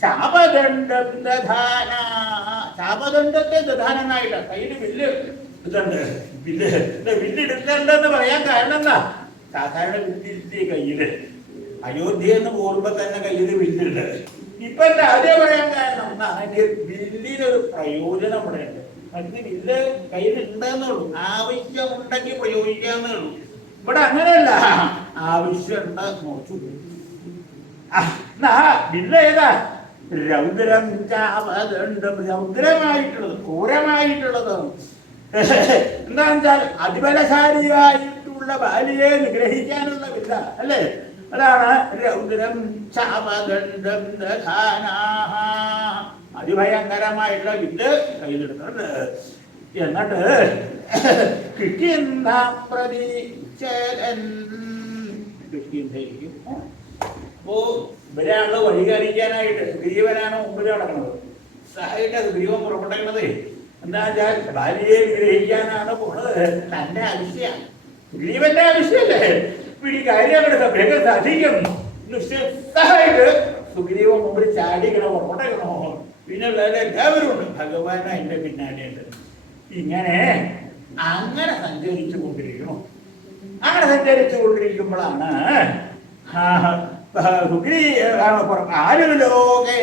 ചാപദണ്ഡം ദധാന ചാപദണ്ഡത്തെ ദധാനനായിട്ട് കയ്യിൽ വില്ല്. ഇതുണ്ട്. വില്ല്. ഇത് വില്ല് എടുക്കണ്ടെന്ന് പറയാൻ കാരണം എന്താ സാധാരണ വില്ലില്ലേ കയ്യിൽ? അയോധ്യ എന്ന് പോകുമ്പോ തന്നെ കയ്യിൽ വില്ലുണ്ട്. ഇപ്പൊ എന്താ അതേ പറയാൻ കാരണം? അതിന്റെ വില്ലിനൊരു പ്രയോജനം ഇവിടെ ഉണ്ട്. അതിന് വില്ല് കയ്യിൽ ആവശ്യം ആവശ്യമുണ്ടെങ്കിൽ പ്രയോഗിക്കാന്നേ ഉള്ളൂ. ഇവിടെ അങ്ങനെയല്ല. ആവശ്യമുണ്ട് നോച്ചു എന്നാ ഏതാ? രൗദ്രം അതുണ്ട് രൗദ്രമായിട്ടുള്ളത് ക്രൂരമായിട്ടുള്ളത്. എന്താണെന്ന് വെച്ചാൽ അതിബലശാലിയായിട്ടുള്ള ബാലിയെ നിഗ്രഹിക്കാനുള്ള വില്ല അല്ലേ? അതാണ് രൗദ്രം ദധാനാഹ. അതിഭയങ്കരമായിട്ടുള്ള വില്ല് കയ്യിലെടുക്കുന്നുണ്ട് എന്നിട്ട് കിട്ടിയെന്താ പ്രതീക്ഷ? കിട്ടിയെന്തായിരിക്കും അപ്പോ ഇവരാണല്ലോ വഴി കാണിക്കാനായിട്ട് സുഗ്രീവനാണ് മുമ്പിൽ നടക്കുന്നത്. സഹായിട്ട് സുഗ്രീവൻ പുറപ്പെട്ടത് എന്താ വെച്ചാൽ ഭാര്യയെ ഗ്രഹിക്കാനാണ് പോണത്. തന്റെ ആവശ്യമാണ് സുഗ്രീവന്റെ ആവശ്യമല്ലേ? പിടി കാര്യങ്ങളുടെ വേഗം സാധിക്കും. നിശ്ചിതമായിട്ട് സുഗ്രീവൻ മുമ്പിൽ ചാടിക്കണോ പുറപ്പെട്ടേക്കണോ പിന്നെ വേറെ എല്ലാവരും ഉണ്ട്. ഭഗവാൻ അതിന്റെ പിന്നാലെയുണ്ട് ഇങ്ങനെ അങ്ങനെ സഞ്ചരിച്ചു കൊണ്ടിരിക്കണം അങ്ങനെ സഞ്ചരിച്ചു കൊണ്ടിരിക്കുമ്പോഴാണ് സുഗ്രീ ആരും ലോകേ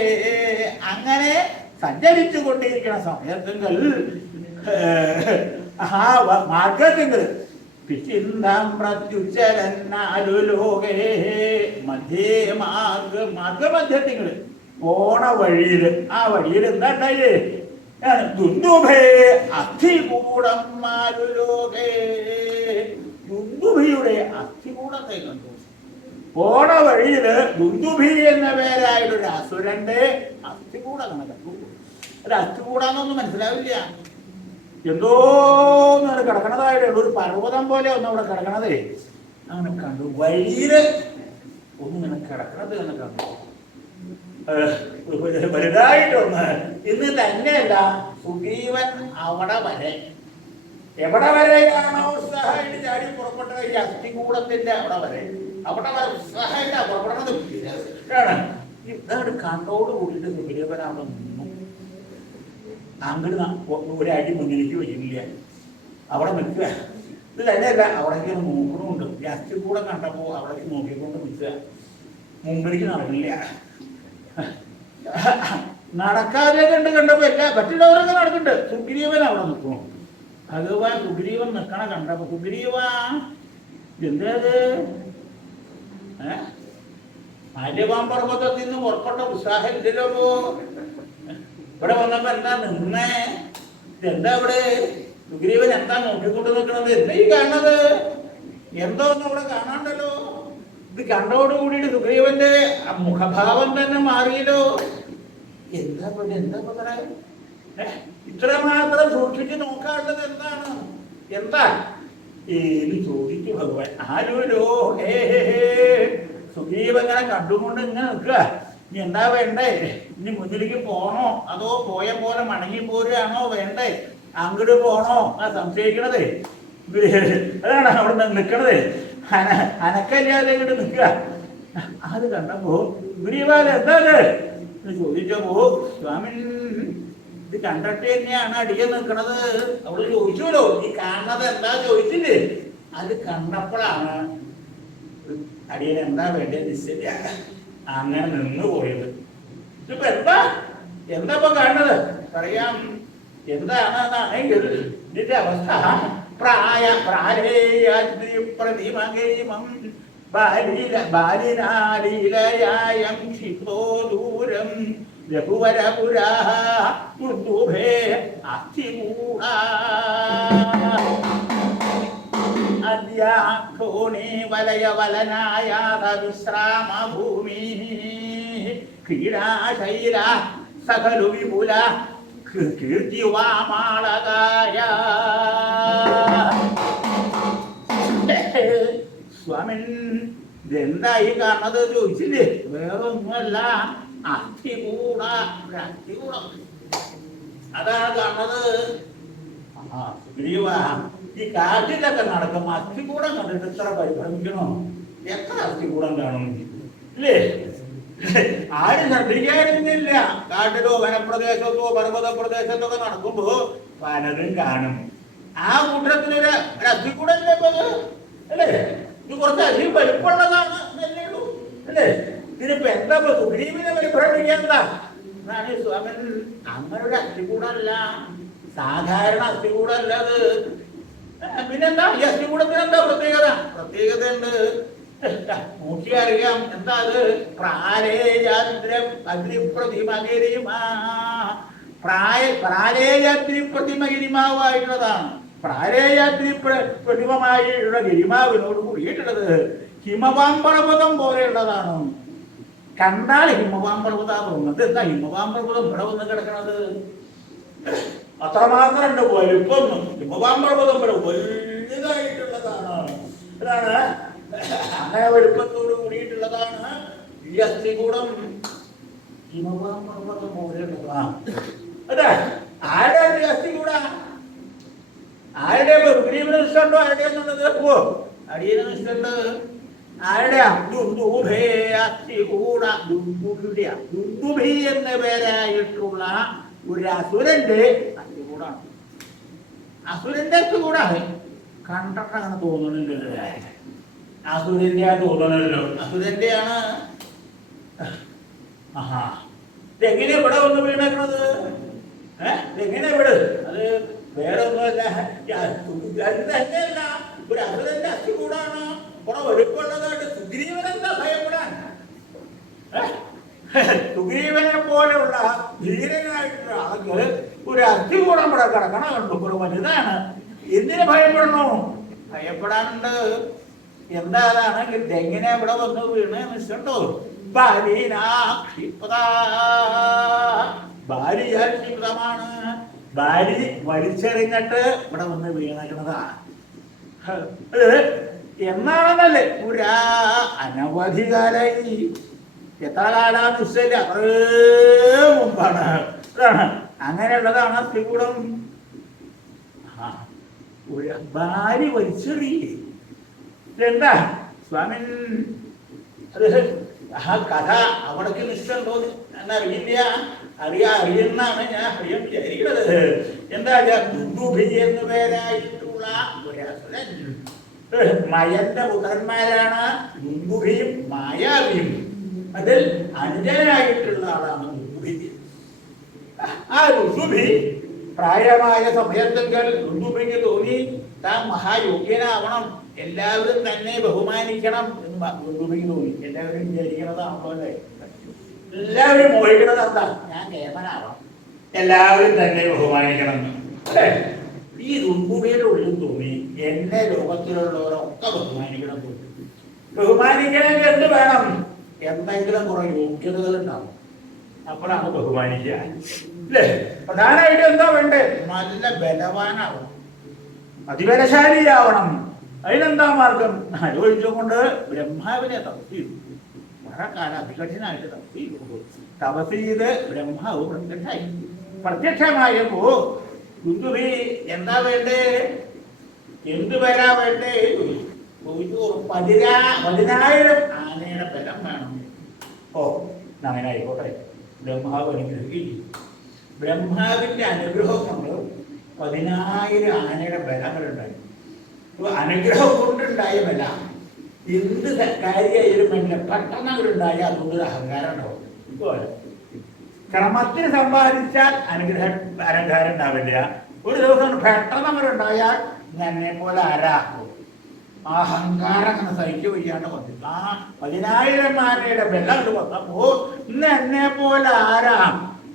അങ്ങനെ സഞ്ചരിച്ചു കൊണ്ടിരിക്കുന്ന സമയത്തുകൾ ആ വ- മാർഗത്തെങ്കിൽ പിച്ചിന്താം പ്രത്യുച്ചരന്നാലു ലോകേ മധ്യേ മാർഗ മാർഗമധ്യത്തിങ്കൾ പോണ വഴിയിൽ ആ വഴിയിൽ എന്താ ഉണ്ടായേ ദുന്ദുഭേ അസ്ഥികൂടം മാരുലോകേ ദുന്ദുഭിയുടെ അസ്ഥികൂടത്തെ കണ്ടു. പോണ വഴിയിൽ ദുന്ദുഭി എന്ന പേരായിട്ടൊരു അസുരന്റെ അസ്ഥി കൂടാ ഒരു അസ്ഥികൂടാന്നൊന്നും മനസ്സിലാവില്ല. എന്തോ ഒന്ന് കിടക്കണതായിട്ട് ഒരു പർവതം പോലെ ഒന്നും അവിടെ കിടക്കണതേ. അങ്ങനെ കണ്ടു. വഴിയിൽ ഒന്നിങ്ങനെ കിടക്കണത് എന്ന് കണ്ടു. വലുതായിട്ടൊന്ന്. ഇന്ന് തന്നെയല്ല സുഗ്രീവൻ അവിടെ വരെ. എവിടെ വരെയാണോ ഉത്സാഹമായിട്ട് ചാടി പുറപ്പെട്ടത്? ഈ അസ്ഥികൂടത്തിന്റെ അവിടെ വരെ. അവിടെ ഇതാണ് കണ്ടോട് കൂടിയിട്ട് അവിടെ നിന്നു. അങ്ങോട്ട് ഒരു അടി മുന്നിലേക്ക് വരില്ല. അവിടെ നിൽക്കുക. ഇത് തന്നെയല്ല അവിടേക്ക് നോക്കണമുണ്ട്. ഈ കൂടെ കണ്ടപ്പോ അവിടേക്ക് നോക്കിക്കൊണ്ട് നിൽക്കുക. മുമ്പിലേക്ക് നടക്കില്ല നടക്കാതെ കണ്ട് കണ്ടപ്പോ എല്ലാ മറ്റുള്ളവരൊക്കെ നടക്കുന്നുണ്ട്. സുഗ്രീവൻ അവിടെ നിൽക്കണം ഭഗവാൻ സുഗ്രീവൻ നിൽക്കണ കണ്ടപ്പോ സുഗ്രീവ എന്തേത് ആര്യവാൻ പർവതത്തിൽ നിന്ന് പുറപ്പെട്ട ഉത്സാഹം. ഇവിടെ വന്നപ്പോ എന്താ നിന്നേ? എന്താ ഇവിടെ? സുഗ്രീവൻ എന്താ നോക്കിക്കൊണ്ട് നിൽക്കണത്? എന്താ ഈ കാണുന്നത്? എന്തോ ഒന്നും ഇവിടെ കാണാണ്ടല്ലോ. ഇത് കണ്ടോടുകൂടിയിട്ട് സുഗ്രീവന്റെ മുഖഭാവം തന്നെ മാറിയല്ലോ. എന്താ പിന്നെ എന്താ പത്ര ഇത്രമാത്രം സൂക്ഷിച്ച് നോക്കാനുള്ളത് എന്താണ്? എന്താ ഏത് ചോദിച്ചു ഭഗവാൻ ഹേ ഹേ ഹേ. സുഗ്രീവൻ ഇങ്ങനെ കണ്ടുകൊണ്ട് ഇങ്ങനെ നിൽക്കുക. ഇനി എന്താ വേണ്ടേ? ഇനി മുന്നിലേക്ക് പോണോ? അതോ പോയ പോലെ മടങ്ങി പോരുകയാണോ വേണ്ടേ? അങ്ങോട്ട് പോണോ? ആ സംശയിക്കണതേ. അതാണ് അവിടെ നിൽക്കണത്. അന അനക്കല്ലാതെ ഇങ്ങോട്ട് നിൽക്കുക? അത് കണ്ടപ്പോ ഗുരുവാല എന്താ? എന്ന് ചോദിച്ചപ്പോ സ്വാമി ഇത് കണ്ടിട്ട് തന്നെയാണ് അടിയെ നിൽക്കണത്. അവൾ ചോദിച്ചല്ലോ ഈ കാണുന്നത് എന്താ? ചോദിച്ചില്ലേ അത് കണ്ടപ്പോഴാണ് അടിയൻ എന്താ വേണ്ടത് നിശ്ചയ അങ്ങനെ നിന്ന് പോയത്. ഇതിപ്പോ എന്താ? എന്താ ഇപ്പൊ കാണുന്നത്? പറയാം. എന്താണെന്നാണ് അവസ്ഥ. പ്രായ പ്രാരേയാഗ്നി പ്രതിമകേമം ബാലില രഘുവരപുരാ ദുർദുഭേ അസ്ഥിമൂഹ അദ്യാഘോണേ വലയവലനായാത വിശ്രാമഭൂമി ക്രീഡാശൈല സകലു വിപുല കീർത്തിവാമാളകായ. സ്വാമൻ ഇതെന്തായി കാണുന്നത്? ചോദിച്ചില്ലേ? വേറെ അസ്ഥികൂട ഒരു അസ്ഥികൂടം അതാണ് ഈ കാട്ടിലൊക്കെ നടക്കുമ്പോ അസ്ഥികൂടം കണ്ടിട്ട് ഇത്ര പരിഭ്രമിക്കണോ? എത്ര അസ്ഥികൂടം കാണും ഇല്ലേ? ആരും ശ്രദ്ധിക്കായിരുന്നില്ല കാട്ടിലോ വനപ്രദേശത്തോ പർവത പ്രദേശത്തൊക്കെ നടക്കുമ്പോ പലതും കാണും. ആ കൂട്ടത്തിലൊരു അസ്ഥികൂടം അല്ലേ? ഇത് കുറച്ച് അധികം വലുപ്പമുള്ളതാണ് എന്നല്ലേ ഉള്ളൂ. അല്ലേ? ഇതിനിപ്പോ എന്താ സുഗ്രീവിനെ പരിഭ്രമിക്കാൻ എന്നാണ് സ്വാമൻ ഒരു അസ്ഥികൂടല്ല സാധാരണ അസ്ഥികൂടല്ല അത്. പിന്നെന്താ? ഈ അസ്ഥികൂടത്തിന് എന്താ പ്രത്യേകത? പ്രത്യേകത ഉണ്ട് നോക്കി അറിയാം എന്താ അത്? പ്രാരേയാദ്രം അഗ്നിപ്രതിമകരിമാ പ്രായ പ്രാരേയാദ്രി പ്രതിമഗിരിമാവായിട്ടുള്ളതാണ് പ്രാരേയാദ്രി പ്ര- പ്രതിമമായിട്ടുള്ള ഗിരിമാവിനോട് കൂടിയിട്ടുള്ളത് ഹിമവാം പർവതം പോലെയുള്ളതാണ്? കണ്ടാൽ ഹിമവാം പർവതാ തോന്നുന്നത് എന്താ ഹിമവാം പർവതം ഇവിടെ വന്ന് കിടക്കണത്? അത്രമാത്രം ഉണ്ട് വലുപ്പൊന്നും ഹിമവാം പർവതം ഇവിടെ വലുതായിട്ടുള്ളതാണ്. അങ്ങനെ വലുപ്പത്തോട് കൂടിയിട്ടുള്ളതാണ് ഈ അസ്ഥികൂടം. ഹിമവാം പർവതം പോലെയുള്ളതാണ് അതെ. ആരുടെ ഒരു അസ്ഥികൂട? ആരുടെ? സുഗ്രീവന് ഇഷ്ടമുണ്ടോ ആരുടെ എന്നുള്ളത്? ഓ അടിയന് ഇഷ്ടമുണ്ട് ആരുടെ? ദുന്ദുഭേ അത്തികൂട ദുന്ദുഭിയുടെ ദുന്ദുഭി എന്ന പേരായിട്ടുള്ള ഒരു അസുരന്റെ അത്തികൂടാണ് അസുരന്റെ അസ്ഥികൂടാണ് കണ്ടിട്ട് അങ്ങനെ തോന്നണില്ല അസുരന്റെ തോന്നണല്ലോ. അസുരന്റെയാണ്. ആഹാ. ഇതെങ്ങനെ ഇവിടെ വന്ന് വീണേക്കണത്? ഏഹ് ഇതെങ്ങനെ ഇവിടെ? അത് വേറെ ഒന്നുമല്ല തന്നെയല്ല. ഒരു അസുരന്റെ അസ്ഥി കൂടാണ്. കുറെ വലുപ്പമുള്ളതായിട്ട് സുഗ്രീവനെന്താ ഭയപ്പെടാൻ? സുഗ്രീവനെ പോലെയുള്ള ധീരനായിട്ടുള്ള ആൾക്ക് ഒരു അസ്ഥികൂടം ഇവിടെ കിടക്കണ കണ്ടു? ഒരു വലുതാണ്. എന്തിനു ഭയപ്പെടണു ഭയപ്പെടാനുണ്ട്. എന്താ അതാണ്? തെങ്ങിനെ ഇവിടെ വന്ന് വീണ് നിശ്ചണ്ടോ ബാലിയാൽ ക്ഷിപ്തമാണ് ബാലി വലിച്ചെറിഞ്ഞിട്ട് ഇവിടെ വന്ന് വീണേക്കുന്നതാ അത് എന്നാണെന്നല്ലേ? പുരാ അനവധി കാലായി എത്ര കാലാന്ന് അത്രേ മുമ്പാണ്. അതാണ് അങ്ങനെയുള്ളതാണ് സ്ത്രീകൂടം ആ, ഒരു ഭാര്യ വലിച്ചെറിയേ എന്താ സ്വാമിൻ ആ കഥ അവിടേക്ക് നിശ്ചയുണ്ടോ എന്നറിയില്ല അറിയാ അറിയുന്നാണ് ഞാൻ അറിയാൻ വിചാരിക്കുന്നത്. എന്താ ദുന്ദുഭി എന്ന് പേരായിട്ടുള്ള ഒരു അസുരൻ. മയന്റെ പുത്രന്മാരാണ് മുമ്പുകയും മായാവിയും. അതിൽ അനുജനായിട്ടുള്ള ആളാണ് മുമ്പുകി ആ ഋതുഭി പ്രായമായ സമയത്തെങ്കിൽ ഋതുഭിക്ക് തോന്നി താൻ മഹായോഗ്യനാവണം എല്ലാവരും തന്നെ ബഹുമാനിക്കണം എന്ന് ഋതുഭിക്ക് തോന്നി. എല്ലാവരും വിചാരിക്കണതാണല്ലോ അല്ലേ? എല്ലാവരും മോഹിക്കണത് എന്താ? ഞാൻ കേമനാവണം. എല്ലാവരും തന്നെ ബഹുമാനിക്കണം അല്ലേ? ഈ ഋതുഭിയുടെ ഉള്ളിൽ തോന്നി എന്നെ ലോകത്തിലുള്ളവരൊക്കെ ബഹുമാനിക്കണം. ബഹുമാനിക്കണമെങ്കിൽ എന്ത് വേണം? എന്തെങ്കിലും കുറെ യോഗ്യതകൾ ഉണ്ടാവും. അപ്പോഴാണ് ബഹുമാനിക്കുക. അല്ലേ? പ്രധാനമായിട്ട് എന്താ വേണ്ടേ നല്ല ബലവാനാവണം. അതിബലശാലിയാവണം. അതിനെന്താ മാർഗം? ആലോചിച്ചുകൊണ്ട് ബ്രഹ്മാവിനെ തപസ് ചെയ്തു. വളരെ അഭികഠിനായിട്ട് തപസ് ചെയ്തു. തപസ് ചെയ്ത് ബ്രഹ്മാവ് പ്രത്യക്ഷമായി പ്രത്യക്ഷമായപ്പോ കുന്തുബി എന്താ വേണ്ടേ? എന്ത് വേണ്ടേ? പതിനായിരം ആനയുടെ ബലം വേണം. ഓ അങ്ങനെ ബ്രഹ്മാവ് അനുഗ്രഹിക്കും ബ്രഹ്മാവിന്റെ അനുഗ്രഹം കൊണ്ട് പതിനായിരം ആനയുടെ ബലങ്ങളുണ്ടായി അപ്പൊ അനുഗ്രഹം കൊണ്ടുണ്ടായ ബല. എന്ത് കാര്യമായാലും പെട്ടെന്ന് അവരുണ്ടായ അതുകൊണ്ട് അഹങ്കാരം ഉണ്ടാവും. ഇതുപോലെ. ക്രമത്തിന് സമ്പാദിച്ചാൽ അനുഗ്രഹം അലങ്കാരം ഉണ്ടാവില്ല ഒരു ദിവസം പെട്ടെന്ന് അവരുണ്ടായാൽ എന്നെ പോലെ ആരാക്കും. അഹങ്കാരം അങ്ങനെ സഹിച്ചു വയ്യാണ്ട് വന്നില്ല ആ പതിനായിരം ആനയുടെ വെള്ളം വന്നപ്പോ ഇന്ന് എന്നെ പോലെ ആരാ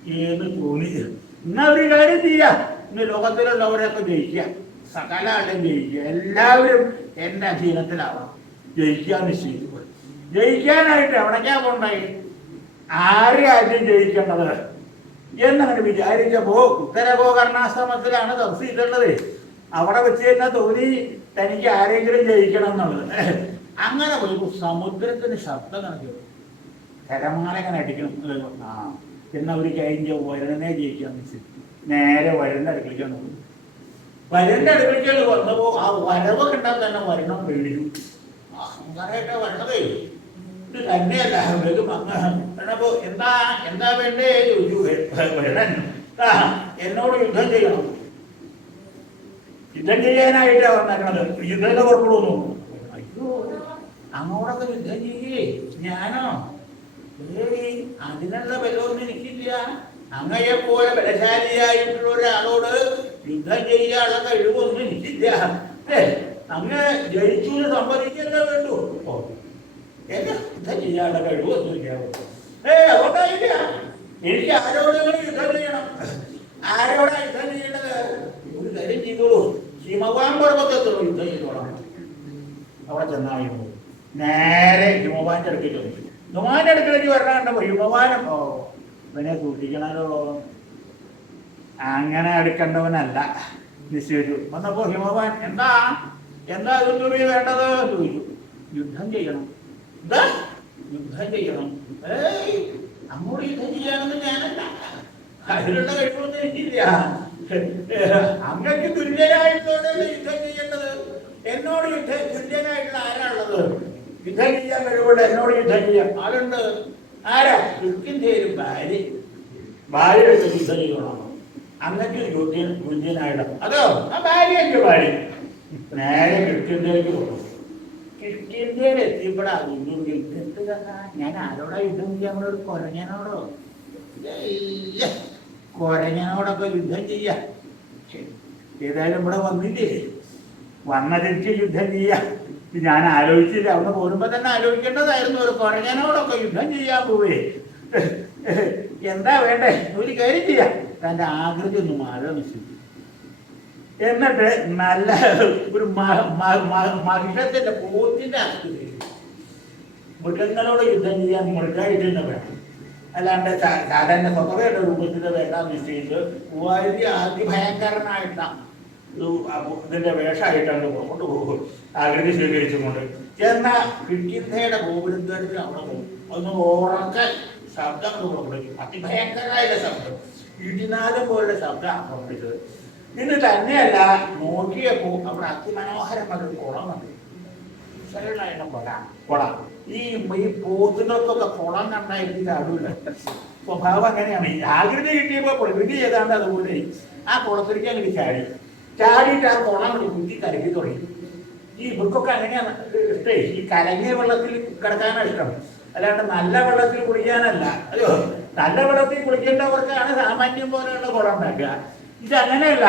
എന്ന് തോന്നി. ഇന്ന് ഒരു കാര്യം ചെയ്യാം. ഇന്ന് ലോകത്തിലുള്ളവരൊക്കെ ജയിക്കുക. സകല ജയിക്കുക. എല്ലാവരും എന്റെ അധീനത്തിലാവണം. ജയിക്കാൻ നിശ്ചയിച്ചു ജയിക്കാനായിട്ട് എവിടേക്കാ പോണ്ടായി ആരെ ആദ്യം ജയിക്കേണ്ടത്? എന്നങ്ങനെ വിചാരിച്ചപ്പോ ഉത്തരഗോകർണാശ്രമത്തിലാണ് ചെയ്തിട്ടുള്ളത് അവിടെ വെച്ച് തന്നെ തോന്നി തനിക്ക് ആരെങ്കിലും ജയിക്കണം എന്നുള്ളത്. അങ്ങനെ പോയി സമുദ്രത്തിന് ശബ്ദം നടക്കും തിരമാല ഇങ്ങനെ അടിക്കണം. ആ പിന്നെ ഒരു കഴിഞ്ഞ വരനെ ജയിക്കാൻ നേരെ വരന്റെ അടുക്കളിക്കാൻ നോക്കും വരന്റെ അടുക്കളിക്കാൻ വന്നപ്പോ ആ വരവ് കണ്ടാൽ തന്നെ വരണം വെള്ളിയും അഹങ്കാരമായിട്ടാ വരണതേ ഇത് തന്നെയല്ല അവർക്ക് അങ്ങ് അപ്പോ എന്താ എന്താ വേണ്ടേ ചോദിച്ചു എന്നോട് യുദ്ധം ചെയ്യണം യുദ്ധം ചെയ്യാനായിട്ടാ വന്നേക്കണത് യുദ്ധത്തെ പുറപ്പെടുന്നു അയ്യോ അങ്ങോട്ടൊക്കെ യുദ്ധം ചെയ്യേ ഞാനോ ഏയ് അതിനുള്ള ബലമൊന്നും എനിക്കില്ല അങ്ങയെ പോലെ ബലശാലിയായിട്ടുള്ള ഒരാളോട് യുദ്ധം ചെയ്യാനുള്ള കഴിവൊന്നും എനിക്കില്ല അങ്ങ് ജയിച്ചു സമ്മതിക്കല്ലേ വേണ്ടു എന്നെ യുദ്ധം എനിക്ക് ആരോടെങ്കിലും യുദ്ധം ചെയ്യണം. ആരോടാ യുദ്ധം ചെയ്യേണ്ടത്? ഒരു ചെയ്തോളൂ. ഹിമവാൻ പർവതത്തിലോ യുദ്ധം ചെയ്തോളാം അവിടെ നേരെ ഹിമവാന്റെ അടുത്തേക്ക് ചോദിച്ചു ഹിമവാന്റെ അടുത്തേക്ക് വരണുണ്ടപ്പോ ഹിമവാനം ഓ ഇവനെ സൂക്ഷിക്കണല്ലോ. അങ്ങനെ അടുക്കേണ്ടവനല്ല. നിശ്ചയിച്ചു വന്നപ്പോ ഹിമവാൻ എന്താ? എന്താ ഇതൊന്നും വേണ്ടത്? ചോദിച്ചു. യുദ്ധം ചെയ്യണം. എന്താ യുദ്ധം ചെയ്യണം. ഏയ് നമ്മോട് യുദ്ധം ചെയ്യാനൊന്നും ഞാനല്ല. അതിനുള്ള കഴിവൊന്നും എനിക്കില്ല. അങ്ങക്ക് തുല്യനായിട്ടുള്ള യുദ്ധം ചെയ്യേണ്ടത്? എന്നോട് യുദ്ധ തുല്യനായിട്ടുള്ള ആരാണുള്ളത്? യുദ്ധം ചെയ്യാൻ കഴിവുണ്ട് എന്നോട് യുദ്ധം ചെയ്യാം ആരാ? ദുഃഖിന്തേരും ഭാര്യ. ഭാര്യയുടെ യുദ്ധം ചെയ്യണം. അങ്ങക്ക് യോഗ്യൻ തുല്യനായിടം അതോ ആ ഭാര്യ എന്റെ ഭാര്യ? നേരെ കൃത്യന്തയിലേക്ക് പോകും കിഷ്കിന്ത്യയിൽ എത്തിയപ്പോഴാ യുദ്ധം കഥ ഞാൻ ആരോടാ യുദ്ധം ചെയ്യാൻ ഒരു കൊരഞ്ഞനോടോ ഏയ്യ, കൊരഞ്ഞനോടൊക്കെ യുദ്ധം ചെയ്യാ. ഏതായാലും ഇവിടെ വന്നില്ലേ? വന്നതിരിച്ച് യുദ്ധം ചെയ്യാ. ഞാൻ ആലോചിച്ചില്ല. അവിടെ പോരുമ്പോ തന്നെ ആലോചിക്കേണ്ടതായിരുന്നു. ഒരു കുറഞ്ഞനോടൊക്കെ യുദ്ധം ചെയ്യാൻ പോവേ. എന്താ വേണ്ടേ? ഒരു കാര്യം ചെയ്യാം. തന്റെ ആകൃതി ഒന്ന് മാറുക നിശ്ചയിച്ചു എന്നിട്ട് നല്ല ഒരു മഹിഷത്തിന്റെ പോത്തിന്റെ അസ്ഥിതി മൃഗങ്ങളോട് യുദ്ധം ചെയ്യാൻ മൃഗമായിട്ട് തന്നെ വേണം. അല്ലാണ്ട് സാധാരണ സ്വതവയുടെ രൂപത്തിൽ വേണ്ട നിശ്ചയിച്ച് മൂവായിരത്തി അതിഭയങ്കരനായിട്ട ഇതിന്റെ വേഷമായിട്ടാണ് പുറകോട്ട് പോകും ആകൃതി സ്വീകരിച്ചുകൊണ്ട്. ചെന്ന കിട്ടിന്ധയുടെ ഗോപുരത്തിൽ അവിടെ പോകും. ഒന്ന് ഉറക്ക ശബ്ദം പുറപ്പെടുവിക്കും. അതിഭയങ്കരമായുള്ള ശബ്ദം. ഇടിനാദം പോലെ ശബ്ദം പുറപ്പെടുവിച്ചത് ഇത് തന്നെയല്ല നോക്കിയപ്പോ അവിടെ അതിമനോഹരമായൊരു കുളമുണ്ട് കുളം കുള. ഈ കുളം കണ്ടായിട്ട് ചാടൂല സ്വഭാവം അങ്ങനെയാണ്. ആകൃതി കിട്ടിയപ്പോ പ്രകൃതി ഏതാണ്ട് അതുപോലെ. ആ കുളത്തിലേക്ക് അങ്ങോട്ട് ചാടി. ചാടിയിട്ട് ആ കുളം അങ്ങോട്ട് കുത്തി കരകി തുടങ്ങി. ഈ ഇവർക്കൊക്കെ അങ്ങനെയാണ് ഇഷ്ടേ. ഈ കലങ്ങിയ വെള്ളത്തിൽ കിടക്കാനാണ് ഇഷ്ടം. അല്ലാണ്ട് നല്ല വെള്ളത്തിൽ കുളിക്കാനല്ല. അയ്യോ നല്ല വെള്ളത്തിൽ കുളിക്കേണ്ടവർക്കാണ് സാമാന്യം പോലെയുള്ള കുളം ഉണ്ടാക്കുക. ഇത് അങ്ങനെയല്ല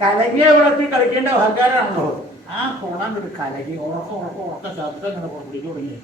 കലങ്ങിയ വെള്ളത്തിൽ കളിക്കേണ്ട ആൾക്കാരാണല്ലോ ആ കുളം ഒരു കലകി ഉറക്കം ഉറക്കം ഉറക്ക ശബ്ദം ഇങ്ങനെ പുറത്തേക്ക് തുടങ്ങി.